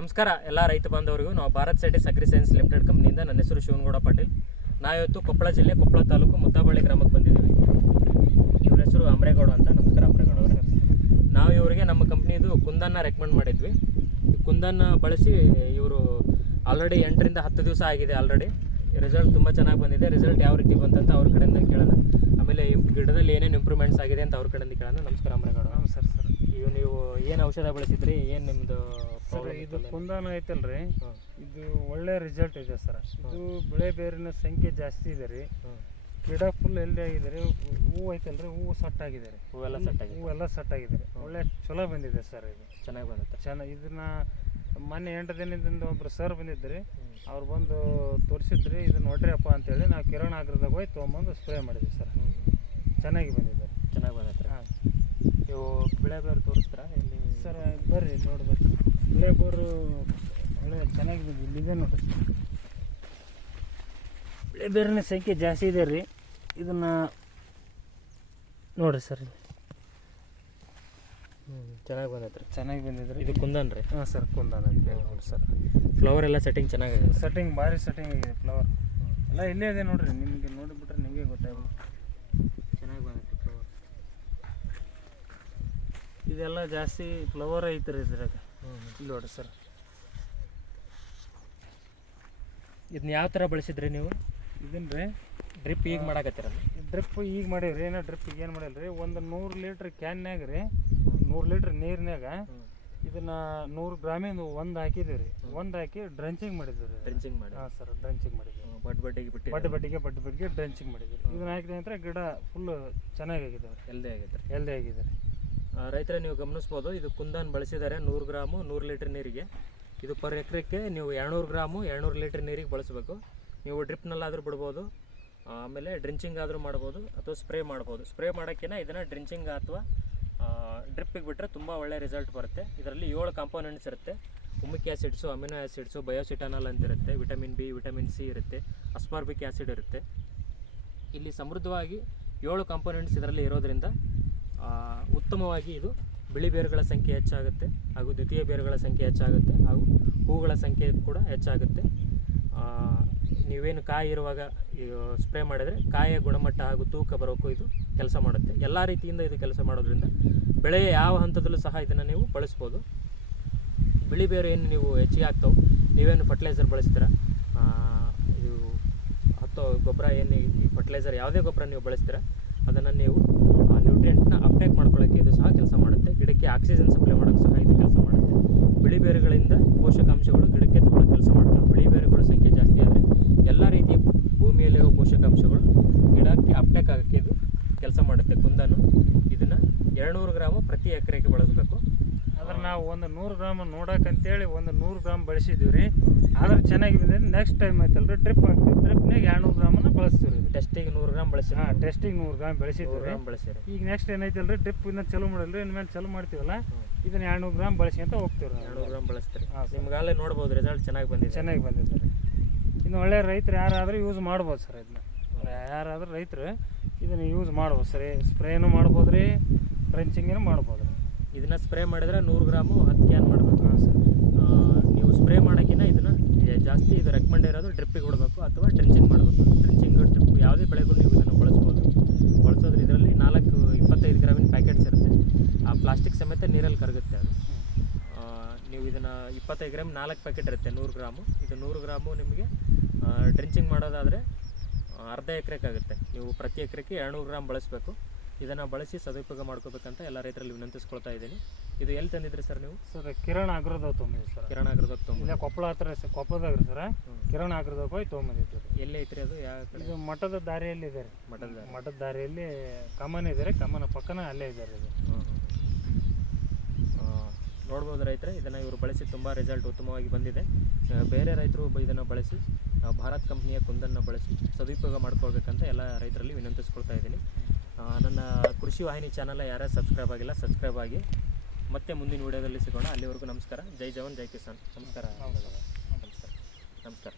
ನಮಸ್ಕಾರ ಎಲ್ಲ ರೈತ ಬಾಂಧವರಿಗೂ. ನಾವು Bharat Certis agri science limited ಕಂಪ್ನಿಯಿಂದ ನನ್ನ ಹೆಸರು ಶಿವನಗೌಡ ಪಾಟೀಲ್. ನಾವಿವತ್ತು ಕೊಪ್ಪಳ ಜಿಲ್ಲೆ ಕೊಪ್ಪಳ ತಾಲೂಕು ಮುತ್ತಾಬಳ್ಳಿ ಗ್ರಾಮಕ್ಕೆ ಬಂದಿದ್ದೀವಿ. ಇವ್ರ ಹೆಸರು ಅಮರೇಗೌಡ ಅಂತ. ನಮಸ್ಕಾರ ಅಮರೇಗೌಡ ಸರ್ ನಾವು ಇವರಿಗೆ ನಮ್ಮ ಕಂಪ್ನಿದು ಕುಂದನ್ನ ರೆಕಮೆಂಡ್ ಮಾಡಿದ್ವಿ. ಕುಂದನ್ನ ಬಳಸಿ ಇವರು ಆಲ್ರೆಡಿ ಎಂಟರಿಂದ ಹತ್ತು ದಿವಸ ಆಗಿದೆ ಆಲ್ರೆಡಿ ರಿಸಲ್ಟ್ ತುಂಬ ಚೆನ್ನಾಗಿ ಬಂದಿದೆ. ರಿಸಲ್ಟ್ ಯಾವ ರೀತಿ ಬಂತಂತ ಅವ್ರ ಕಡೆಯಿಂದ ಕೇಳೋಣ. ಆಮೇಲೆ ಈ ಗಿಡದಲ್ಲಿ ಏನೇನು ಇಂಪ್ರೂವ್ಮೆಂಟ್ಸ್ ಆಗಿದೆ ಅಂತ ಅವ್ರ ಕಡೆಯಿಂದ ಕೇಳೋಣ. ನಮಸ್ಕಾರ ಅಮರೇಗೌಡ ಹಾಂ ಸರ್ ಸರ್. ಇವು ನೀವು ಏನು ಔಷಧ ಬಳಸಿದ್ರಿ? ಏನು ನಿಮ್ಮದು ಸರ್ ಇದು ಕುಂದಾನ ಐತಲ್ರಿ. ಇದು ಒಳ್ಳೆ ರಿಸಲ್ಟ್ ಇದೆ ಸರ್. ಇದು ಬೆಳೆ ಬೇರಿನ ಸಂಖ್ಯೆ ಜಾಸ್ತಿ ಇದೆ ರೀ. ಗಿಡ ಫುಲ್ ಹೆಲ್ದಿ ಆಗಿದೆ ರೀ. ಹೂವು ಐತಲ್ರಿ. ಹೂವು ಸಟ್ ಆಗಿದೆ ರೀ. ಹೂವೆಲ್ಲ ಸಟ್ ಆಗಿದೆ ಹೂವೆಲ್ಲ ಸಟ್ ಆಗಿದೆ ರೀ. ಒಳ್ಳೆ ಚಲೋ ಬಂದಿದೆ ಸರ್ ಇದು. ಚೆನ್ನಾಗಿ ಬಂದಿದೆ ಚೆನ್ನಾಗಿ ಇದನ್ನ ಮೊನ್ನೆ ಎಂಟು ದಿನದಿಂದ ಒಬ್ರು ಸರ್ ಬಂದಿದ್ರಿ. ಅವ್ರು ಬಂದು ತೋರಿಸಿದ್ರಿ ಇದನ್ನ ನೋಡ್ರಿಯಪ್ಪ ಅಂತೇಳಿ ನಾವು ಕಿರಣ್ ಆಗ್ರದಾಗ ಹೋಗಿ ತೊಗೊಂಬಂದು ಸ್ಪ್ರೇ ಮಾಡಿದ್ವಿ ಸರ್. ಚೆನ್ನಾಗಿ ಬಂದಿದೆ ಚೆನ್ನಾಗಿ ಬಂದತ್ತೆ ಹಾಂ. ನೀವು ಬೆಳೆ ಬೇರೆ ತೋರಿಸ್ತೀರಾ? ಇಲ್ಲಿ ಸರ್ ಬರ್ರಿ ನೋಡ್ಬೇಕು. ಲೇಬರು ಒಳ್ಳೆ ಚೆನ್ನಾಗಿದೆ ಇಲ್ಲಿದೆ ನೋಡ್ರಿ. ಬೆಳೆ ಬೇರಿನ ಸಂಖ್ಯೆ ಜಾಸ್ತಿ ಇದೆ ರೀ. ಇದನ್ನ ನೋಡಿರಿ ಸರ್ ಹ್ಞೂ ಚೆನ್ನಾಗಿ ರೀ. ಚೆನ್ನಾಗಿ ಬಂದಿದ್ರಿ ಇದು ಕುಂದನ್ ರೀ? ಹಾಂ ಸರ್ ಕುಂದನ್ ಅಂತ ನೋಡಿ ಸರ್. ಫ್ಲವರ್ ಎಲ್ಲ ಸೆಟ್ಟಿಂಗ್ ಚೆನ್ನಾಗಿದೆ ಸೆಟ್ಟಿಂಗ್ ಭಾರಿ ಸೆಟ್ಟಿಂಗ್ ಆಗಿದೆ ಫ್ಲವರ್ ಎಲ್ಲ ಇಲ್ಲೇ ಇದೆ ನೋಡಿರಿ ನಿಮಗೆ ನೋಡಿಬಿಟ್ರೆ ನಿಮಗೆ ಗೊತ್ತಾಗುತ್ತೆ ಚೆನ್ನಾಗಿ ಬಂದೈತೆ ಫ್ಲವರ್ ಇದೆಲ್ಲ ಜಾಸ್ತಿ ಫ್ಲವರ್ ಐತ್ರಿ ಇದ್ರಾಗ. ಇಲ್ಲಿ ನೋಡ್ರಿ ಸರ್. ಇದನ್ನ ಯಾವ ಥರ ಬಳಸಿದ್ರಿ ನೀವು? ಇದನ್ನ ರೀ ಡ್ರಿಪ್ ಈಗ ಮಾಡಾಕತ್ತಿರಲ್ಲ? ಡ್ರಿಪ್ ಈಗ ಮಾಡೀವ್ರಿ ಏನೋ ಡ್ರಿಪ್ ಏನು ಮಾಡಿಲ್ಲ ರೀ ಒಂದು ನೂರು ಲೀಟ್ರ್ ಕ್ಯಾನ್ನಾಗ ರೀ ನೂರು ಲೀಟ್ರ್ ನೀರಿನಾಗ ಇದನ್ನ ನೂರು ಗ್ರಾಮಿಂದ ಒಂದು ಹಾಕಿದ್ದೀವಿ ರೀ ಒಂದು ಹಾಕಿ ಡ್ರಂಚಿಂಗ್ ಮಾಡಿದ್ವಿ ರೀ ಡ್ರಂಚಿಂಗ್ ಮಾಡಿ ಹಾಂ ಸರ್ ಡ್ರಂಚಿಂಗ್ ಮಾಡಿದ್ವಿ. ಬಡ್ ಬಡ್ಡಿಗೆ ಬಿಟ್ಟು ಬಡ್ ಬಡ್ಡಿಗೆ ಬಡ್ ಬಡ್ಡಿಗೆ ಡ್ರಂಚಿಂಗ್ ಮಾಡಿದ್ವಿ ಇದನ್ನ ಹಾಕಿದ ನಂತರ ಗಿಡ ಫುಲ್ ಚೆನ್ನಾಗಿ ಆಗೈತೆ ರೀ ಹೆಲ್ದಿ ಆಗಿದೆ ರೀ ರೈತರ ನೀವು ಗಮನಿಸ್ಬೋದು, ಇದು ಕುಂದನ್ ಬಳಸಿದ್ದಾರೆ ನೂರು ಗ್ರಾಮು, ನೂರು ಲೀಟ್ರ್ ನೀರಿಗೆ. ಇದು ಪರ್ ಎಕರೆಕ್ಕೆ ನೀವು ಎರಡುನೂರು ಗ್ರಾಮು, ಎರಡುನೂರು ಲೀಟ್ರ್ ನೀರಿಗೆ ಬಳಸಬೇಕು. ನೀವು ಡ್ರಿಪ್ನಲ್ಲಾದರೂ ಬಿಡ್ಬೋದು ಆಮೇಲೆ ಡ್ರಿಂಚಿಂಗ್ ಆದರೂ ಮಾಡ್ಬೋದು, ಅಥವಾ ಸ್ಪ್ರೇ ಮಾಡ್ಬೋದು. ಸ್ಪ್ರೇ ಮಾಡೋಕ್ಕಿಂತ ಇದನ್ನು ಡ್ರಿಂಚಿಂಗ್ ಅಥವಾ ಡ್ರಿಪ್ಪಿಗೆ ಬಿಟ್ಟರೆ ತುಂಬ ಒಳ್ಳೆ ರಿಸಲ್ಟ್ ಬರುತ್ತೆ. ಇದರಲ್ಲಿ ಏಳು ಕಾಂಪೋನೆಂಟ್ಸ್ ಇರುತ್ತೆ. ಉಮಿಕ್ ಆ್ಯಸಿಡ್ಸು ಅಮಿನೋ ಆ್ಯಸಿಡ್ಸು ಬಯೋಸಿಟಾನಲ್ ಅಂತ ಇರುತ್ತೆ. ವಿಟಮಿನ್ ಬಿ, ವಿಟಮಿನ್ ಸಿ ಇರುತ್ತೆ. ಅಸ್ಪಾರ್ಬಿಕ್ ಆ್ಯಸಿಡ್ ಇರುತ್ತೆ. ಇಲ್ಲಿ ಸಮೃದ್ಧವಾಗಿ ಏಳು ಕಾಂಪೋನೆಂಟ್ಸ್ ಇದರಲ್ಲಿ ಇರೋದ್ರಿಂದ ಉತ್ತಮವಾಗಿ ಇದು ಬಿಳಿ ಬೇರುಗಳ ಸಂಖ್ಯೆ ಹೆಚ್ಚಾಗುತ್ತೆ ಹಾಗೂ ದ್ವಿತೀಯ ಬೇರುಗಳ ಸಂಖ್ಯೆ ಹೆಚ್ಚಾಗುತ್ತೆ ಹಾಗೂ ಹೂಗಳ ಸಂಖ್ಯೆ ಕೂಡ ಹೆಚ್ಚಾಗುತ್ತೆ. ನೀವೇನು ಕಾಯಿ ಇರುವಾಗ ಸ್ಪ್ರೇ ಮಾಡಿದರೆ ಕಾಯಿಯ ಗುಣಮಟ್ಟ ಹಾಗೂ ತೂಕ ಬರೋಕ್ಕೂ ಇದು ಕೆಲಸ ಮಾಡುತ್ತೆ. ಎಲ್ಲ ರೀತಿಯಿಂದ ಇದು ಕೆಲಸ ಮಾಡೋದ್ರಿಂದ ಬೆಳೆಯ ಯಾವ ಹಂತದಲ್ಲೂ ಸಹ ಇದನ್ನು ನೀವು ಬಳಸ್ಬೋದು. ಬಿಳಿ ಬೇರು ಏನು ನೀವು ಹೆಚ್ಚಿಗೆ ಆಗ್ತಾವೆ ನೀವೇನು ಫರ್ಟಿಲೈಸರ್ ಬಳಸ್ತೀರ? ಇದು ಹತ್ತು ಗೊಬ್ಬರ ಏನು ಫರ್ಟಿಲೈಸರ್ ಯಾವುದೇ ಗೊಬ್ಬರ ನೀವು ಬಳಸ್ತೀರ? ಅದನ್ನು ನೀವು ಅಪ್ಟೇಕ್ ಮಾಡ್ಕೊಳ್ಳೋಕ್ಕೆ ಇದು ಸಹ ಕೆಲಸ ಮಾಡುತ್ತೆ. ಗಿಡಕ್ಕೆ ಆಕ್ಸಿಜನ್ ಸಪ್ಲೈ ಮಾಡೋಕ್ಕೆ ಸಹ ಇದು ಕೆಲಸ ಮಾಡುತ್ತೆ. ಬಿಳಿ ಬೇರುಗಳಿಂದ ಪೋಷಕಾಂಶಗಳು ಗಿಡಕ್ಕೆ ತುಂಬ ಕೆಲಸ ಮಾಡ್ತವೆ. ಬಿಳಿ ಬೇರುಗಳ ಸಂಖ್ಯೆ ಜಾಸ್ತಿ ಆದರೆ ಎಲ್ಲ ರೀತಿಯ ಭೂಮಿಯಲ್ಲಿರೋ ಪೋಷಕಾಂಶಗಳು ಗಿಡಕ್ಕೆ ಅಪ್ಟೇಕ್ ಆಗೋಕ್ಕೆ ಇದು ಕೆಲಸ ಮಾಡುತ್ತೆ. ಕುಂದನು ಇದನ್ನು ಎರಡುನೂರು ಗ್ರಾಮು ಪ್ರತಿ ಎಕರೆಗೆ ಬಳಸಬೇಕು. ಆದ್ರೆ ನಾವು ಒಂದು ನೂರು ಗ್ರಾಮ್ ನೋಡಕ್ಕಂತೇಳಿ ಒಂದು ನೂರು ಗ್ರಾಮ್ ಬಳಸಿದ್ದೀವಿ ರೀ. ಆದ್ರೆ ಚೆನ್ನಾಗಿ ಬಂದಿದೆ ನೆಕ್ಸ್ಟ್ ಟೈಮ್ ಐತಲ್ರಿ ಡ್ರಿಪ್ ಹಾಕ್ತೀವಿ ಡ್ರಿಪ್ನಾಗ ಎರಡ್ನೂರು ಗ್ರಾಮನ್ನ ಬಳಸ್ತೀವಿ ರೀ. ಟೆಸ್ಟಿಗೆ ನೂರು ಗ್ರಾಮ್ ಬಳಸಿ ಹಾಂ ಟೆಸ್ಟಿಗೆ ನೂರು ಗ್ರಾಮ್ ರೀ. ಗ್ರಾಮ್ ಬಳಸಿರಿ ಈಗ ನೆಕ್ಸ್ಟ್ ಏನೈತಲ್ರಿ ಟ್ರಿಪ್ ಇನ್ನ ಚಲೋ ಮಾಡಿಲ್ರಿ ಇನ್ಮೇಲೆ ಚಲೋ ಮಾಡ್ತೀವಲ್ಲ ಇದನ್ನ ಎರಡ್ನೂರು ಗ್ರಾಮ್ ಬಳಸಿ ಅಂತ ಹೋಗ್ತೀವಿ ನಾವು ಎರಡುನೂರು ಗ್ರಾಮ್ ಬಳಸ್ತೀರಿ ಹಾಂ ಅಲ್ಲೇ ನೋಡ್ಬೋದು ರಿಸಲ್ಟ್ ಚೆನ್ನಾಗಿ ಬಂದಿದೆ. ಚೆನ್ನಾಗಿ ಬಂದಿದೆ ರೀ. ಇನ್ನು ಒಳ್ಳೆ ರೈತರು ಯಾರಾದರೂ ಯೂಸ್ ಮಾಡ್ಬೋದು ಸರ್ ಇದನ್ನ. ಯಾರಾದರೂ ರೈತರು ಇದನ್ನ ಯೂಸ್ ಮಾಡ್ಬೋದು ಸರ್. ಸ್ಪ್ರೇನು ಮಾಡ್ಬೋದು ರೀ ಡ್ರಂಚಿಂಗೇನು ಮಾಡ್ಬೋದು ರೀ. ಇದನ್ನ ಸ್ಪ್ರೇ ಮಾಡಿದ್ರೆ ನೂರು ಗ್ರಾಮು ಹತ್ತು ಕ್ಯಾನ್ ಮಾಡಬೇಕು. ಹಾಂ ಸರ್. ನೀವು ಸ್ಪ್ರೇ ಮಾಡೋಕ್ಕಿಂತ ಇದನ್ನು ಜಾಸ್ತಿ ಇದು ರೆಕಮೆಂಡ್ ಇರೋದು ಡ್ರಿಪ್ಪಿಗೆ ಕೊಡಬೇಕು ಅಥವಾ ಟ್ರೆಂಚಿಂಗ್ ಮಾಡಬೇಕು. ಟ್ರೆಂಚಿಂಗ್ ಡ್ರಿಪ್ ಯಾವುದೇ ಬೆಳೆಗೂ ನೀವು ಇದನ್ನು ಬಳಸ್ಬೋದು. ಬಳಸೋದ್ರ ಇದರಲ್ಲಿ ನಾಲ್ಕು ಇಪ್ಪತ್ತೈದು ಗ್ರಾಮಿನ ಪ್ಯಾಕೆಟ್ಸ್ ಇರುತ್ತೆ. ಆ ಪ್ಲಾಸ್ಟಿಕ್ ಸಮೇತ ನೀರಲ್ಲಿ ಕರಗುತ್ತೆ ಅದು. ನೀವು ಇದನ್ನು ಇಪ್ಪತ್ತೈದು ಗ್ರಾಮ್ ನಾಲ್ಕು ಪ್ಯಾಕೆಟ್ ಇರುತ್ತೆ ನೂರು ಗ್ರಾಮು. ಇದು ನೂರು ಗ್ರಾಮು ನಿಮಗೆ ಡ್ರಿಂಚಿಂಗ್ ಮಾಡೋದಾದರೆ ಅರ್ಧ ಎಕರೆಗಾಗುತ್ತೆ ನೀವು ಪ್ರತಿ ಎಕರೆಗೆ ಎರಡುನೂರು ಗ್ರಾಮ್ ಬಳಸಬೇಕು. ಇದನ್ನು ಬಳಸಿ ಸದುಪಯೋಗ ಮಾಡ್ಕೋಬೇಕಂತ ಎಲ್ಲ ರೈತರಲ್ಲಿ ವಿನಂತಿಸ್ಕೊಳ್ತಾ ಇದ್ದೀನಿ. ಇದು ಎಲ್ಲಿ ತಂದಿದ್ರಿ ಸರ್ ನೀವು? ಸರ್ ಕಿರಣ್ ಆಗ್ರದಾಗ ತೊಗೊಂಬಂದಿವಿ ಸರ್. ಕಿರಣ ಆಗ್ರದಾಗ ತೊಗೊಂಡು ಇಲ್ಲೇ ಕೊಪ್ಪಳ ಹತ್ರ ಕೊಪ್ಪದಾಗ ಕೊಪ್ಪಳದಾಗ ರೀ ಸರ್. ಕಿರಣ್ ಆಗ್ರದಾಗ ಹೋಗಿ ತೊಗೊಂಬಂದಿದ್ವಿ ರೀ. ಎಲ್ಲಿ ಐತ್ರಿ ಅದು? ಯಾವ ಇದು ಮಠದ ದಾರಿಯಲ್ಲಿ ಇದೆ ರೀ. ಮಠದ. ಮಠದ ದಾರಿಯಲ್ಲಿ ಕಮನ್ ಇದೆ ರೀ. ಕಮನ ಪಕ್ಕನ ಅಲ್ಲೇ ಇದೆ ರೀ ಇದು. ನೋಡ್ಬೋದು ರೈತರೆ ಇದನ್ನು ಇವರು ಬಳಸಿ ತುಂಬ ರಿಸಲ್ಟ್ ಉತ್ತಮವಾಗಿ ಬಂದಿದೆ. ಬೇರೆ ರೈತರು ಇದನ್ನು ಬಳಸಿ ಭಾರತ್ ಕಂಪ್ನಿಯ ಕುಂದನ್ನು ಬಳಸಿ ಸದುಪಯೋಗ ಮಾಡ್ಕೊಳ್ಬೇಕಂತ ಎಲ್ಲ ರೈತರಲ್ಲಿ ವಿನಂತಿಸ್ಕೊಳ್ತಾ ಇದ್ದೀನಿ. ನನ್ನ ಕೃಷಿ ವಾಹಿನಿ ಚಾನಲ್ ಯಾರ್ಯಾರು ಸಬ್ಸ್ಕ್ರೈಬ್ ಆಗಿಲ್ಲ ಸಬ್ಸ್ಕ್ರೈಬ್ ಆಗಿ. ಮತ್ತೆ ಮುಂದಿನ ವಿಡಿಯೋದಲ್ಲಿ ಸಿಗೋಣ. ಅಲ್ಲಿವರೆಗೂ ನಮಸ್ಕಾರ. ಜೈ ಜವಾನ್ ಜೈ ಕಿಸಾನ್. ನಮಸ್ಕಾರ. ನಮಸ್ಕಾರ. ನಮಸ್ಕಾರ.